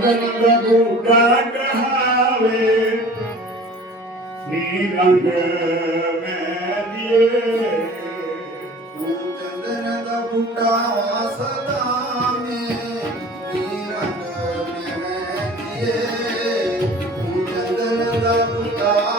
ગગન ગગુટા કહાવે નીરંગ મેદિયે ઉતંદર ગગુટા વાસદામે નીરંગ મેદિયે ઉતંદર ગગુટા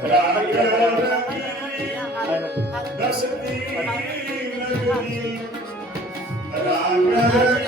Thank Raga.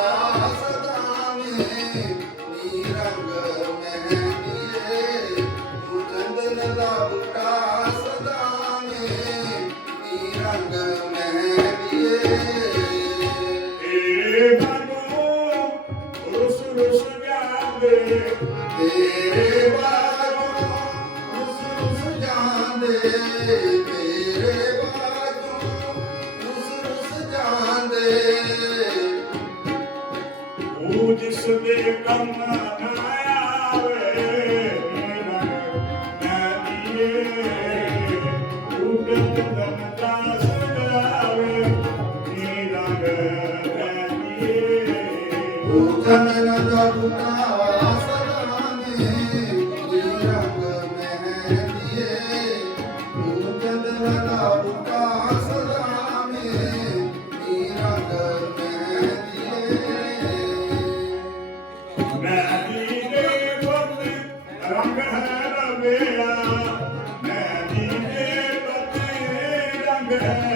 ਉਠਨ ਨ ਜਗੁਤਾ ਆਸਨਾ ਮੇ ਰੰਗ ਮਹਿ ਦੀਏ ਉਠਨ ਨ ਜਗੁਤਾ ਆਸਨਾ ਮੇ ਰੰਗ ਮਹਿ ਦੀਏ ਮੈਂ ਜੀ ਦੇ ਗੁਣ ਰੰਗ ਹੈ ਰਵੇਲਾ ਮੈਂ ਜੀ ਦੇ ਬਤੇ ਰੰਗ ਹੈ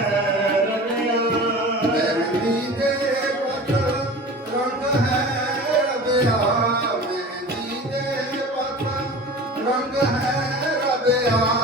ver,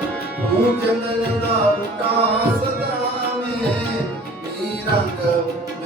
ਤੂੰ ਚੰਦਨ ਦਾ ਬੂਟਾ ਸਦਾਵੇਂ ਨੀ ਰੰਗ